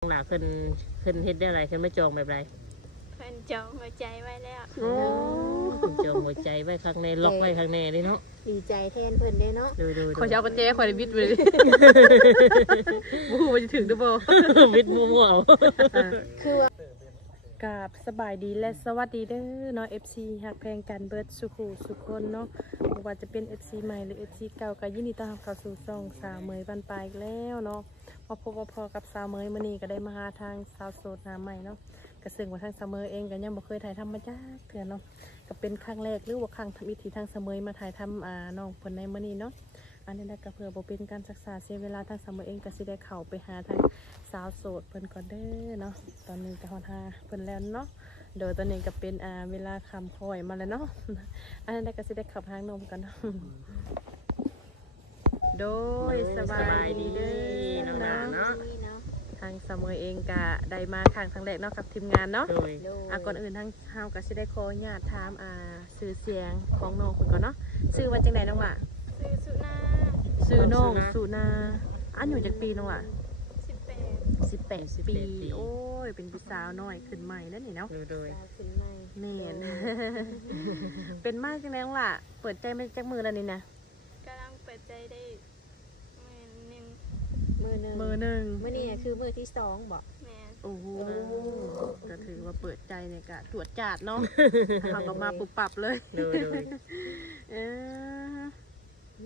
หนาขึ้นเฮ็ดได้อะไรขึ้นไม่จองแบบไรเพิ่นจองหัวใจไว้แล้วขึ้นจองหัวใจไว้ข้างในล็อกไว้ข้างในเลยเนาะดีใจแทนเพิ่นเด้เนาะดูขอเช้าก็เจ๊ขอได้บิดไปเลยบู๊มันจะถึงหรือเปล่าวิดมั่วเอาคือว่ากับสบายดีและสวัสดีเด้อเนาะ FC ฮักแพงกันเบิร์ดสุขสุขคนเนาะไม่ว่าจะเป็น FC ใหม่หรือ FC เก่าก็ยินดีต้อนรับเข้าสู่ช่องสาวเมยบันปลายอีกแล้วเนาะมาพบพอกับสาวเมยมื้อนี้ก็ได้มาหาทางสาวโสดหน้าใหม่เนาะก็ซึ่งว่าทางสาวเมยเองก็ยังบ่เคยถ่ายทำมาจ้าเถื่อเนาะก็เป็นครั้งแรกหรือว่าครั้งทำวิธีทางสาวเมยมาถ่ายทำน้องเพิ่นในมื้อนี้เนาะอันนี้ก็เพื่อบ่เป็นการศึกษาเสียเวลาทางสาวเมยเองก็สิได้เข้าไปหาทางสาวโสดเพิ่นก่อนเด้อเนาะตอนนี้ก็ฮอดหาเพิ่นแล้วเนาะโดยตอนนี้ก็เป็นเวลาคำคอยมาแล้วเนาะอันนั้นก็สิได้ขับหางนมกันเนาะโดยสบายดีเด้อเนาะทางสามเองก็ได้มาครั้งแรกเนาะกับทีมงานเนาะก่อนอื่นทั้งเฮาก็สิได้ขออนุญาตถามชื่อเสียงของน้องคุณก่อนเนาะชื่อว่าจังไดน้องล่ะซื้อสุนาชื่อน้องสุนาอายุจักปีน้องล่ะ18 ปีโอ้ยเป็นพี่สาวน้อยขึ้นใหม่นั่นนี่เนาะโดยขึ้นใหม่แม่น เป็นมากจังได๋ล่ะเปิดใจมาจากมือแล้วนี่นะกำลังเปิดใจได้มือหนึ่งมื้อนี้คือมือที่2บ่แม่นโอ้โหก็ถือว่าเปิดใจเนี่ยก็ตรวจจาดเนาะเฮาก็มาปุบปับเลยโดย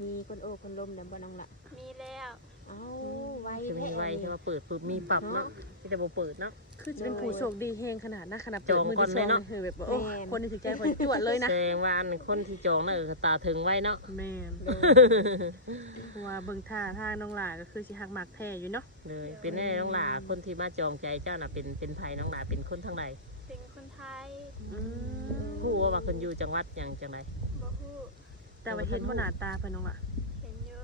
มีคนโอ้คนลมแล้วบ่น้องล่ะมีแล้วเอ้าไวคือมีไวที่ว่าเปิดปุ๊บมีปรับเนาะที่จะบ่เปิดเนาะคือจะเป็นผู้โชคดีเฮงขนาดนะขนาดเปิดมือที่2นี่คือแบบโอ้คนที่ถึงใจคนตรวจเลยนะแสดงว่าอันคนที่จองน่ะตาถึงไว้เนาะแม่นเพราะว่าเบิ่งท่าทางน้องหล่าก็คือสิฮักมักแท้อยู่เนาะเลยเป็นแน่น้องหล่าคนที่มาจองใจเจ้าน่ะเป็นไผน้องหล่าเป็นคนทางใดเป็นคนไทยฮู้ว่าเพิ่นอยู่จังหวัดหยังจังไดบ่ฮู้แต่ว่าเห็นบ่หน้าตาเพิ่นน้องล่ะเห็นอยู่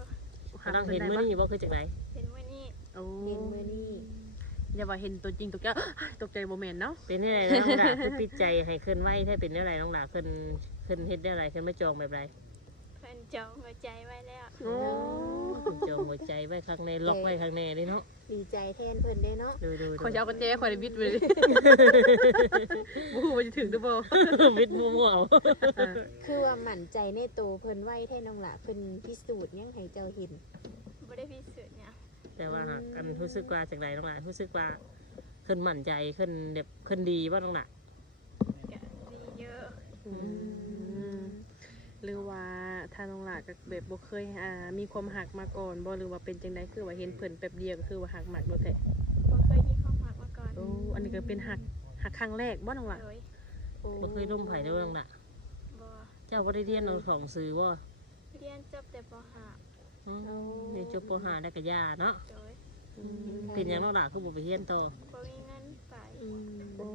ต้องเห็นมื้อนี้บ่คือจังไดเห็นมื้อนี้โอ้เห็นมื้อนี้อย่าว่าเห็นตัวจริงตกใจตกใจบ่แม่นเนาะเป็นได้ไรน้องหล่าคือปิดใจให้ขึ้นไว้ถ้าเป็นได้ไรน้องหล่าขึ้นเฮ็ดได้ไรขึ้นไม่จองแบบไรเพิ่นจองหัวใจไว้แล้วจองหัวใจไว้ข้างในล็อกไว้ข้างในเลยเนาะดีใจแทนเพิ่นเด้เนาะดูขอเช้าก็เจ๊ขอได้บิดไปเลยบู๊มันจะถึงหรือเปล่าวิดมั่วเอาคือว่ามั่นใจในตัวเพิ่นไว้แท้น้องล่ะเพิ่นพิสูจน์ยังให้เจ้าเห็นบ่ได้พิสูจน์เนี่ยแต่ว่าหากอันรู้สึกว่าจากใดน้องหล่ารู้สึกว่าขึ้นมั่นใจขึ้นแบบขึ้นดีว่าน้องหล่าดีเยอะหรือว่าทางน้องหล่าก็แบบบ่เคยมีความหักมาก่อนบ่หรือว่าเป็นจังได๋คือว่าเห็นเพิ่นแป๊บเดียวก็คือว่าหักมักโดดแท้บ่เคยมีความหักมาก่อนโอ้อันนี้ก็เป็นหักครั้งแรกบ่น้องหล่าบ่เคยร่มไผเด้อน้องหล่าบ่เจ้าบ่ได้เรียนเอาของซื้อบ่เรียนจบแต่ป เรียนจบป .5 ได้ก็ย่าเนาะ.5 เป็นหยังน้องหล่าคือบ่ไปเรียนต่อบ่มีเงินไปโอ้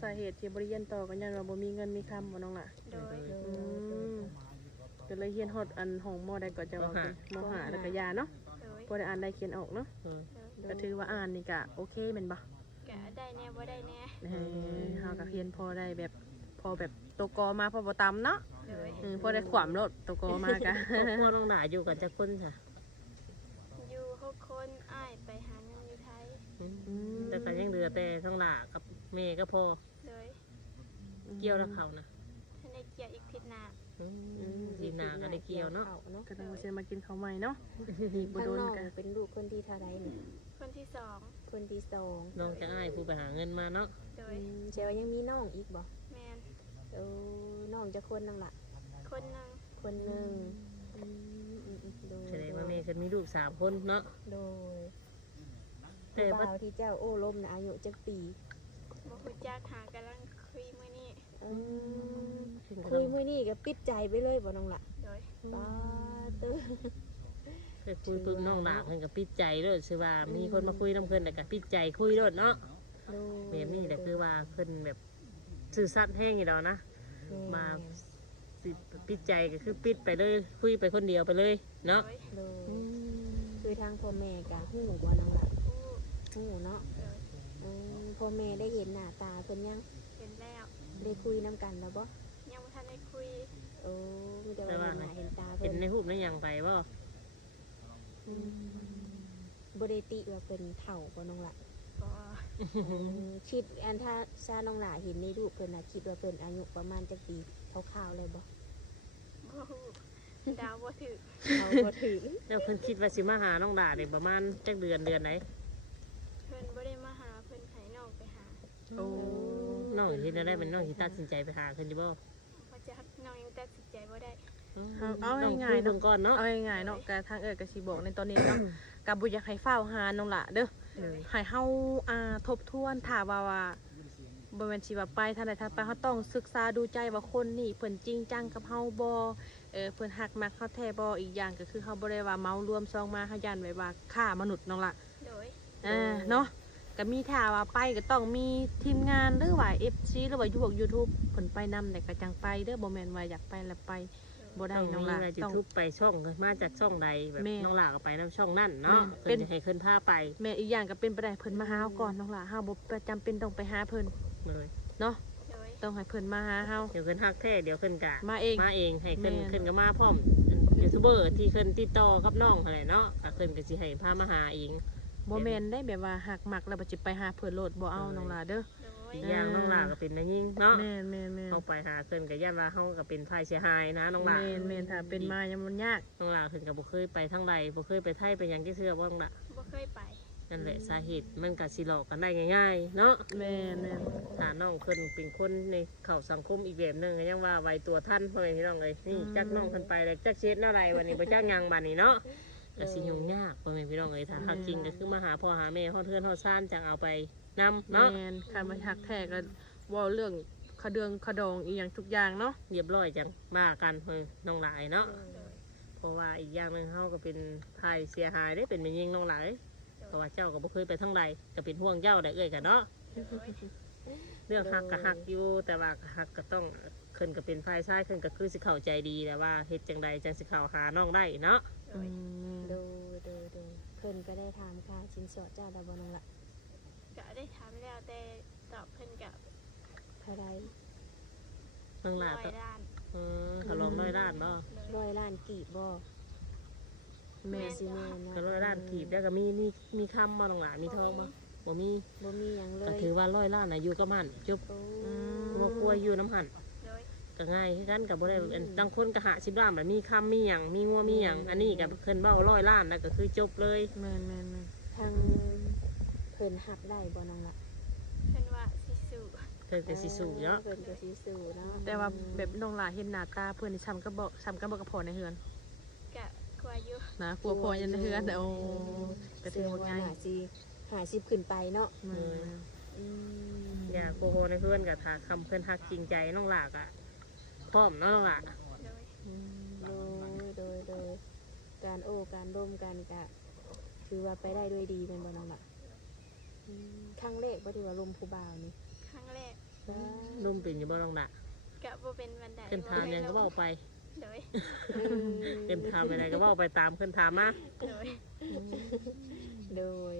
สาเหตุที่บ่ได้เรียนต่อก็ย้อนว่าบ่มีเงินมีคำบ่น้องหล่าก็เลยเรียนฮอดอันห้องม.ได้ก็จะว่าเป็นม.5แล้วก็ย่าเนาะบ่ได้อ่านได้เขียนออกเนาะก็ถือว่าอ่านนี่ก็โอเคแม่นบ่ก็ได้แน่บ่ได้แน่เฮาก็เรียนพอได้แบบพอแบบตกมาพอบ่ต่ำเนาะพอได้ขวามรถตกมาก็ครอบครัวน้องหล่าอยู่กันจักคนค่ะอยู่6คนอ้ายไปหาเงินอยู่ไทยแต่ก็ยังเหลือแต่น้องหล่ากับแม่ก็พอเกี่ยวแล้วเขานะท่านได้เกี่ยวอีกทิศหน้าทีหน้าก็ได้เกี่ยวเนาะก็ต้องมากินข้าวใหม่เนาะบ่โดนกันเป็นลูกคนที่เท่าใดนี่คนที่2คนที่2น้องจะอ้ายผู้ไปหาเงินมาเนาะใช่ว่ายังมีน้องอีกบ่แม่นน้องจะคนนึงล่ะคนนึงแสดงว่าแม่ฉันมีลูก3คนเนาะโดยแต่บ่าวที่เจ้าโอ้ล้มนะอายุจักปีบ่ฮู้จักหากำลังคุยมื้อนี้คุยมื้อนี้ก็ปิดใจไปเลยบ่น้องล่ะป้าตื้อแต่คุยปุ๊บน้องหล่าเพิ่นก็ปิดใจเด้อคือว่ามีคนมาคุยนำเพิ่นแล้วก็ปิดใจคุยเด้อเนาะแบบนี้แหละคือว่าเพิ่นแบบสื่อสัตย์แห้งอยู่แล้วนะมาปิดใจก็คือปิดไปเลยคุยไปคนเดียวไปเลยเนาะคือทางพ่อแม่ก็ฮู้บ่น้องล่ะฮู้เนาะพ่อแม่ได้เห็นหน้าตาเพิ่นยังเห็นแล้วได้คุยนำกันแล้วบ่ยังบ่ทันได้คุยมีแต่ว่าเห็นตาเพิ่นเห็นในรูปนั้นยังไปบ่บ่ได้ติว่าเพิ่นเฒ่าบ่น้องล่ะ คิดอันถ้าซาน้องหลาเห็นในรูปเพิ่นน่ะคิดว่าเพิ่นอายุประมาณจักปีคร่าวๆเลยบ่ บ่ฮู้ดาวบ่ถึก เอาบ่ถึง แล้วเพิ่นคิดว่าสิมาหาน้องดาได้ประมาณจักเดือนไหน เพิ่นบ่ได้มาหาเพิ่นให้น้องไปหา โอ้ น้องสิได้เป็นน้องสิตัดสินใจไปหาเพิ่นอยู่บ่ เพราะจักน้องยังตัดสินใจบ่ได้ เอา น้อง ง่า คุ ย ย ๆ เบิ่ เนาะ งก่อนเนาะ เอาง่ายๆเนาะกะทางก็สิบอกในตอนนี้เนาะก็บ่อยากให้เฝ้าหาน้องละเด้อ เลย ให้เฮาทบทวนถ้าว่าบ่แม่นสิว่าไปทางใดทางไปเฮาต้องศึกษาดูใจว่าคนนี่เพิ่นจริงจังกับเฮาบ่เพิ่นฮักมักเฮาแท้บ่อีกอย่างก็คือเฮาบ่ได้ว่าเมารวมซองมาเฮายันไว้ว่าฆ่ามนุษย์น้องละ โดย เนาะก็มีถ้าว่าไปก็ต้องมีทีมงานหรือว่า FC หรือว่าพวก YouTube เพิ่นไปนำแต่ก็จังไปเด้อบ่แม่นว่าอยากไปแล้วไปบ่ได้ ต้อง น้อง มี ละ อะไรจะ ต้อง ทุบไปช่องมาจากช่องใดแบบ แม่ น้องหลาก็ไปนํช่องนั่นเนาะ แม่ เพิ่นจะให้เพิ่นพาไป แม่อีกอย่างก็เป็นไปได้เพิ่นมาหาเฮาก่อนน้องละเฮาบ่จำเป็นต้องไปหาเพิ่น เลย เนาะ โดย ต้องให้เพิ่นมาหาเฮา เดี๋ยวเพิ่นฮักแท้เดี๋ยวเพิ่นกะ มาเอง มาเองให้เพิ่น แม่น เพิ่นก็มาพร้อมยูทูบเบอร์ที่เพิ่นติดต่อกับน้องอะไรเนาะก็เพิ่นก็สิให้พามาหาเอง บ่แม่นได้แบบว่าหักมักแล้วบ่จิไปหาเพิ่นโลดบ่เอาน้องลาเด้อ โดย อีกอย่างน้องหลาก็เป็นได้ยิ่งเนาะ แม่นแม่นแม่น เฮาไปหาเพิ่นก็ย่านว่าเฮาก็เป็นฝ่ายเสียหายนะน้องหลา แม่นแม่นถ้าเป็นมายังมันยาก น้องหลาเพิ่นก็บ่เคยไปทางใดบ่เคยไปไทยไปหยังที่เชื่อบ่น้องหลา บ่เคยไป นั่นแหละสาเหตุมันก็สิหลอกกันได้ง่ายๆเนาะ แม่นแม่น หาน้องเพิ่นเป็นคนในเข้าสังคมอีกแบบหนึงก็ยังว่าไวตัวท่านพ่อแม่พี่น้องเอ้ยนี่จักน้องเพิ่นไปแล้วจักเช็ดแนวใดวันนี้บ่จักหยังบัดนี้เนาะก็สิยุ่งยากพ่อแม่พี่น้องเอ้ยถ้าหักจริงก็คือมาหาพ่อหาแม่ฮอดเทือนฮอดซ่านจังเอาไปนำเนาะ แม่นคันมาหักแท้ก็เว้าเรื่องขะเดืองขะดองอีหยังทุกอย่างเนาะ เรียบร้อยจังบ้ากันเฮ้ยน้องหลายเนาะ โดย เพราะว่าอีกอย่างหนึงเฮาก็เป็นภายเสียหายได้เป็นแม่ยิงน้องหลายเพราะว่าเจ้าก็บ่เคยไปทางใดก็เป็นห่วงเจ้าได้เอ้ยกันเนาะ โดย เรื่องหักก็หักอยู่แต่ว่าหักก็ต้องขึ้นก็เป็นฝ่ายชายขึ้นก็คือสิเข้าใจดีแต่ว่าเฮ็ดจังใดจังสิเข้าหาน้องได้เนาะ โดย โดยเพิ่นก็ได้ถามค่าสินสอดเจ้าดาบ่น้องละ ก็ได้ถามแล้วแต่ตอบเพิ่นก็ เท่าใด น้องหลา ร้อ ก็ ยล้าน เขาลองร้อยล้านบ่ โดย 100ล้านกีบบ่ แม่ สิแม่นเนาะ ก็ร้อยล้านกีบแล้วก็มีคำบ่น้องหลามีทองบ่บ่มี บ่มีหยังเล ก็ ย ถือว่าร้อยล้านน่ะอยู่กับมันจบ โอ้ บ่กลัวอยู่น้ำหัน โดย ก็ง่ายคือกันกับบ่ได้บางคนก็หา10ล้านแบบมีคำมีหยังมีงัวมีหยังอันนี้ก็เพิ่นเว้าร้อยล้านแล้วก็คือจบเลย แม่นแม่นแม่น ทางเพิ่นหักได้บ่น้องละ เพิ่นว่าสิสู้ เพิ่นก็สิสู้เนาะ เพิ่นก็สิสู้เนาะ แต่ว่าแบบน้องลาเห็นหน้าตาเพิ่นนี่ซ้ำก็บ่กับพ่อในเฮือน ก็กลัวอยู่ นะกลัวพ่อยันในเฮือนแต่โอ้ก็ถือว่าง่าย 50ขึ้นไปเนาะ แม่น อืม อย่าโกโหในเพื่อนกับถาคำเพื่อนฮักจริงใจน้องหลากอะพร้อมเนาะน้องหลาก โดย โดยการโอ้การร่วมกันก็ถือว่าไปได้ด้วยดีเป็นบ่น้องละครั้งแรกบ่ที่ว่าลมผู้บ่าวนี่ ครั้งแรก ร่มเป็นอยู่บ่น้องหลาก ก็บ่เป็นวันใด เพิ่นถามหยังก็เว้าไป โดย เพิ่นถามอะไรก็เว้าไปตามเพิ่นถามมา โดย โดย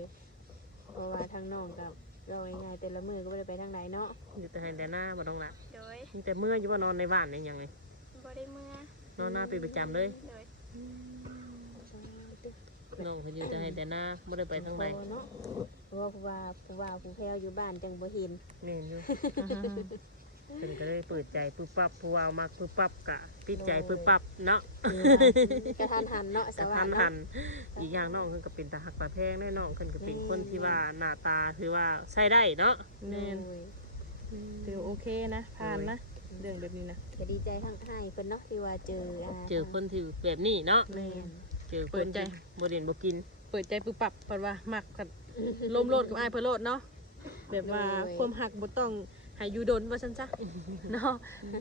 เพราะว่าทางน้องกับเราง่ายๆแต่ละมือก็ไม่ได้ไปทางไหนเนาะ อยู่แต่ให้แต่หน้าบ่น้องหลาก โดย มีแต่เมื่ออยู่บ่นอนในบ้านนี่ยังไง บ่ได้เมื่อน อนหน้าเป็นประจำเลย โดย น้องเพิ่นอยู่แต่ให้แต่หน้าบ่ได้ไปทางไหน เนาะเพราะว่าผู้แพ้วอยู่บ้านจังบ่เห็น แม่นอยู่เพิ่นก็เลยเปิดใจปึ๊บปั๊บผู้เอามักปึ๊บปั๊บกะปิดใจปึ๊บปั๊บเนาะ กระทันหันเนาะส กระ วั ทั ส น ดิ์ หั เนาะ นอีกอย่างน้องเพิ่นก็เป็นตาหักตาแพงแน่น้องเพิ่นก็เป็นคนที่ว่าหน้าตาคือว่าใช้ได้เนาะ แม่นถือโอเคนะผ่านนะเรื่องแบบนี้นะ ก็ดีใจทั้งให้เพิ่นเนาะที่ว่าเจอ เจอคนที่แบบนี้เนาะ แม่น เจอคนที่บ่เด่นบ่กิน เปิดใจปุ๊บปับเพราะว่ามักกันลมโลดกับอ้ายเพิ่นโลดเนาะแบบว่าความหักบ่ต้องให้อยู่ดนว่าซั่นซะเนาะ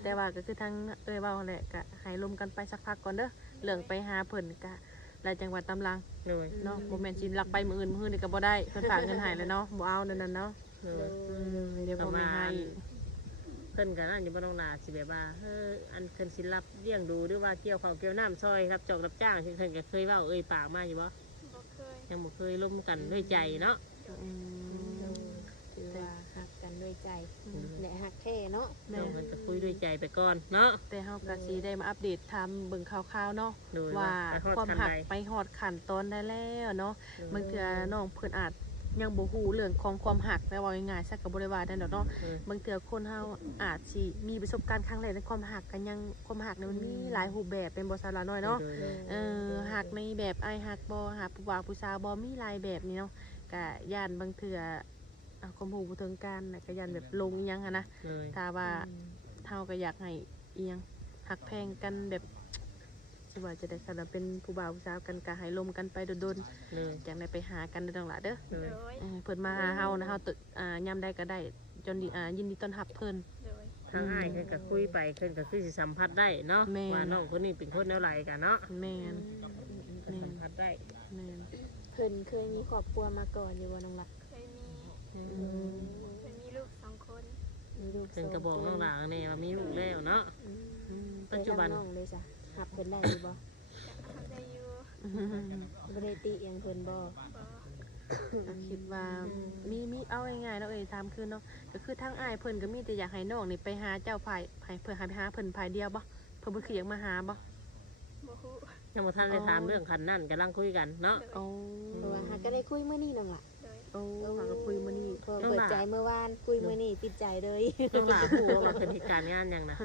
แต่ว่าก็คือทางเว้าแหละก็ให้ลมกันไปสักพักก่อนเด้อเรื่องไปหาเพิ่นก็หลายจังหวัดตำลัง เลย เนาะบ่แม่นสิลักไปมื้ออื่นมื้อนี่ก็บ่ได้เพิ่นฝากเงินให้แล้วเนาะบ่เอานั่นน่ะเนาะ เลย เดี๋ยวบ่มีให้ เพิ่นก็นั่นอยู่บ่น้องนาสิแบบว่าอันเพิ่นสิรับเลี้ยงดูหรือว่าเกี่ยวข้าวเกี่ยวน้ำซอยครับจอกรับจ้างเพิ่นก็เคยเว้าปากมาอยู่บ่ บ่เคย ยังบ่เคยร่วมกันด้วยใจเนาะ อืม ถือว่าหักกันด้วยใจและหักแท้เนาะ แม่ น้องเพิ่นก็คุยด้วยใจไปก่อนเนาะ แต่เฮาก็สิได้มาอัปเดตทำเบิ่งข่าวๆเนาะ โดย ว่า ไปฮอด ความ ขั้น หัก ใด ไปฮอดขั้นตอนได้แล้วเนาะบางเทื่อน้องเพิ่นอาจ ยังบ่ฮู้เรื่องของความหักแปลว่าง่ายๆซะก็บ่ได้ว่าได้ดอกเนาะ เลย บางเทื่อคนเฮาอาจสิมีประสบการณ์ครั้งแรกในความหักกันยังความหักเนี่ยมันมีหลายรูปแบบเป็นบ่สาวละน้อยเนาะ เลย หักในแบบอ้ายหักบ่หักผู้บ่าวผู้สาวบ่มีหลายแบบนี่เนาะก็ย่านบางเทื่อความรู้บ่ถึงการน่ะก็ย่านแบบลงอิหยังหันนะ เลย ถ้าว่าเฮาก็อยากให้อีหยังหักแพงกันแบบสิว่าจะได้สำหรับเป็นผู้บ่าวผู้สาวกันก็ให้ลมกันไปโดน เลย ๆจังได้ไปหากันได้อจังล่ะเด้อ เลย โดย เพิ่นมาหาเฮานะเฮาตึยามใดก็ได้จนยินดีต้อนรับเพิ่น โดย ทางอ้ายเพิ่นก็คุยไปเพิ่นก็คือสิสัมผัสได้เนาะ แม่น ว่าน้องคนนี้เป็นคนแนวไรกันเนาะ แม่น ก็สัมผัสได้ แม่น เพิ่นเคยมีครอบครัวมาก่อนอยู่บ่น้องละ เคยมี อืม เคยมีลูก2 คน มีลูก เพิ่นก็บอกน้องหลานแน่ว่ามีลูกแล้วเนาะ อืม ปัจจุบัน ไปทำน้องเลยจ้ะหับเพิ่นได้อยู่บ่ ก็ทำได้อยู่ บ่ได้ติหยังเพิ่นบ่ บ่ คิดว่ามีเอาง่ายๆเนาะถามคือเนาะก็คือทางอ้ายเพิ่นก็มีแต่อยากให้น้องนี่ไปหาเจ้าภายเพิ่นไปหาเพิ่นภายเดียวบ่เพิ่นบ่คืออยากมาหาบ่ บ่ฮู้ ยังบ่ทันได้ถามเรื่องคันนั่นกำลังคุยกันเนาะ โอ้ เพราะว่าหาก็ได้คุยมื้อนี้น้องละ โดย โอ้หาก็คุยมื้อนี้ พอเปิดใจเมื่อวานคุยมื้อนี้ปิดใจเลย น้องหลานผู้ว่าเพิ่นเหตุการณ์งานหยังนะ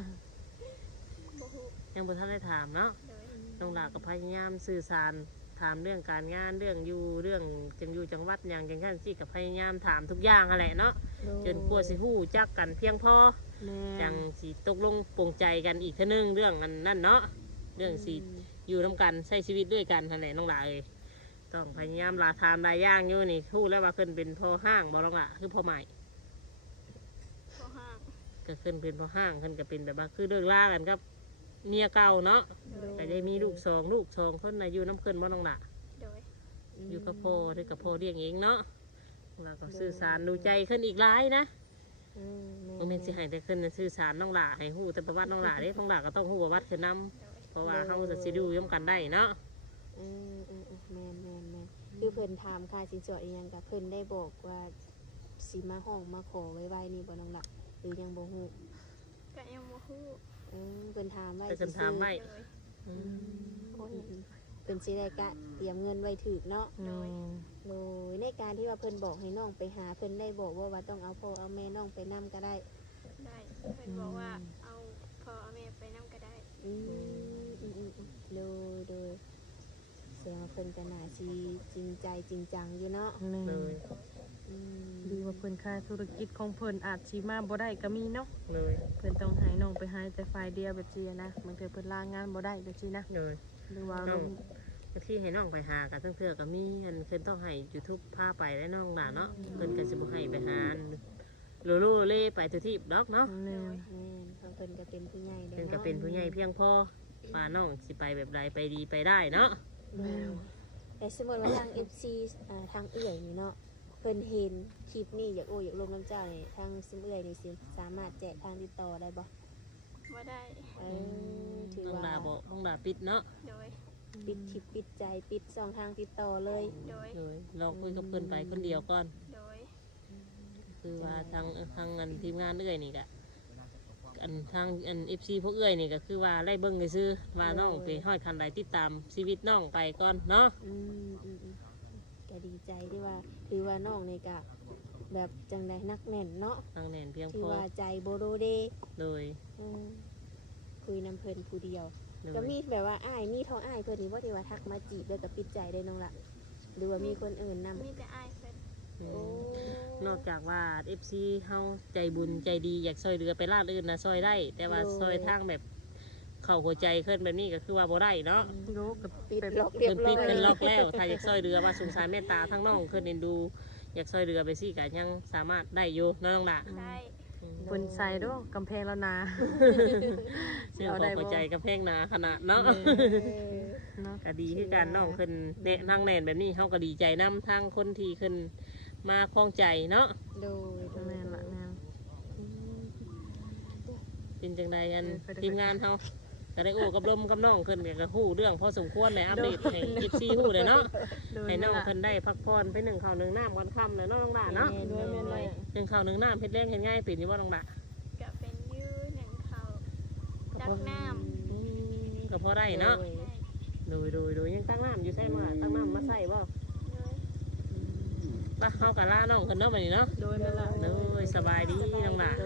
บ่ฮู้ ยังบ่ทันได้ถามเนาะ โดย น้องหลานก็พยายามสื่อสารถามเรื่องการงานเรื่องอยู่เรื่องจังอยู่จังหวัดหยังจังซั่นสิก็พยายามถามทุกอย่างนั่นแหละเนาะจนกว่าสิฮู้จักกันเพียงพอ แม่ จังสิตกลงปลงใจกันอีกเทื่อนึงเรื่องนั่นเนาะเรื่องสิอยู่นํกันใช้ชีวิตด้วยกันนั่นแหละน้องหลานเอ้ยต้องพยายามลาทามลายย่างอยู่นี่ฮู้แล้วว่าเพิ่นเป็นพ่อห้างบ่น้องหล่ะคือพ่อใหม่ พ่อห้าง ก็ขึ้นเป็นพ่อห้างขึ้นก็เป็นแบบว่าคือเลิกล่ากันกับเมียเก่าเนาะ โดย ก็ได้มีลูกสองคนนะอยู่น้ำเพิ่นบ่น้องหล่ะ โดย อยู่กับพ่อหรือกับพ่อเลี้ยงเองเนาะแล้วก็สื่อสารดูใจขึ้นอีกหลายนะ อืม บ่แม่นสิให้แต่ขึ้นน่ะสื่อสารน้องหล่ะให้ฮู้แต่ประวัติน้องหล่ะเด้น้องหล่ะก็ต้องฮู้ประวัติขึ้นนํ โดย เพราะว่าเฮาจะสิดูย่อมกันได้เนาะ อืมแม่นคือเพิ่นถามค่าสินสอดอีหยังก็เพิ่นได้บอกว่าสิมาห้องมาขอไว้นี่บ่น้องละหรือยังบ่ฮู้ ก็ยังบ่ฮู้ เพิ่นถามไว้ แต่ฉันถามไว้ โดย อืม เพิ่นสิได้กะเตรียมเงินไว้ถูกเนาะ อืม โดยในการที่ว่าเพิ่นบอกให้น้องไปหาเพิ่นได้บอกว่าต้องเอาพ่อเอาแม่น้องไปนํก็ได้ ได้เพิ่นบอกว่าเอาพ่อเอาแม่ไปนํก็ได้ โดยแสดงว่าเพิ่นก็น่าสิจริงใจจริงจังอยู่เนาะ แม่ เลย ดีว่าเพิ่นค่าธุรกิจของเพิ่นอาจสิมาบ่ได้ก็มีเนาะ เลย เพิ่นต้องให้น้องไปหาแต่ฝ่ายเดียวแบบนี้นะบางเทื่อเพิ่นลางานบ่ได้แบบนี้นะ เลย หรือว่า น้ ล อง ง บางทีให้น้องไปหากันเทื่อๆก็มีอันเพิ่นต้องให้ YouTube พาไปได้น้องหล่ะเนาะเพิ่นก็สิบ่ให้ไปหาโลโลเล่ไปทุกที่ดอกเนาะ แม่ เพิ่นก็เป็นผู้ใหญ่แล้ว เพิ่นก็ เนาะ เป็นผู้ใหญ่เพียงพอว่าน้องสิไปแบบใดไปดีไปได้เนาะ แต่สมมติว่าทาง FC ทางเอื่อยนี่เนาะเพิ่นเห็นคลิปนี้อยากอยากลงน้ำเจ้านี่ทางซิมเอื่อยนี่สิสามารถแจกทางติดต่อได้บ่ บ่ได้ ถือ น้อง ว่า ดาบอกน้องดาปิดเนาะ โดย ปิดคลิปปิดใจปิดช่องทางติดต่อเลย โดย เลยลองคุยกับเพิ่นไปคนเดียวก่อน โดย คือว่าทางอันทีมงานเอื้อยนี่ก็อันทางอัน FC พวกเอื้อยนี่ก็คือว่าไล่เบิ่งซื่อๆว่าน้องไปฮอดคันใดติดตามชีวิตน้องไปก่อนเนาะ ก็ดีใจที่ว่าถือว่าน้องนี่ก็แบบจังไดนักแน่นเนาะ ทางแน่นเพียง ที่ พอ ว่าใจโบโดเด เลย คุยน้ำเพิ่นผู้เดียว เลย ก็มีแบบว่าอ้ายมีเท่าอ้ายเพิ่นนี่ว่าที่ว่าทักมาจีบแล้วก็ปิดใจได้น้องละหรือว่ามีคนอื่นนำ มีแต่อ้ายเพิ่น อื โอ้ มนอกจากว่า FC เฮาใจบุญใจดีอยากช่วยเหลือไปลาดอื่นนะช่วยได้ แต่ว่าช่วยทางแบบเข้าหัวใจขึ้นแบบนี้ก็คือว่าบ่ได้เนาะ โลกกับ ปิดล็อกเรีย เพิ่ บ น ร้อ ปิ ย ดเป็นล็อกแล้ว ถ้าอยากช่วยเรือมาสงสารเมตตาทั้งน้องขึ้นเอ็นดู อยากช่วยเรือไปสิก็ยังสามารถได้อยู่เนาะน้องดา ได้ เพิ่นใส่เด้อกำแพงแล้วนา เชื่อขอหัวใจกับเพลงหนาขนาดเนาะ เนาะ ก็ดีคือการน้องขึ้นเดะนั่งแน่นแบบนี้เขาก็ดีใจนํทางคนที่ขึ้นมาคล้องใจเนาะ โดย แม่นละแม่น เป็นจังใดอันทีมงานเขาก็ได้โอ้กับลมกับน้องขึ้นก็ฮู้เรื่องพอสมควรเลยอัปเดตให้ FC ฮู้เลยเนาะ โดย ให้น้อง นั่นล่ะ เพิ่นได้พักผ่อนไปหนึ่งข้าวหนึ่งน้ำวันค่ำเลยเนาะน้องดาเนาะ โดยแม่นเลย หนึ่งข้าวหนึ่งน้ำเฮ็ดแรงเฮ็ดง่ายตื่นอยู่บ่น้องดา ก็เป็นยืนหนึ่งเขาดักน้ำ ก็พอได้เนาะ ได้ โดยยังตั้งน้ำอยู่ใช่ไหมตั้งน้ำมาใส่บ่ โดย ไป ปะเฮากับล่าน้องเพิ่นเนาะบัดนี้เนาะ โดยนั่นล่ะ โดยสบายดีน้องหล่ะ โด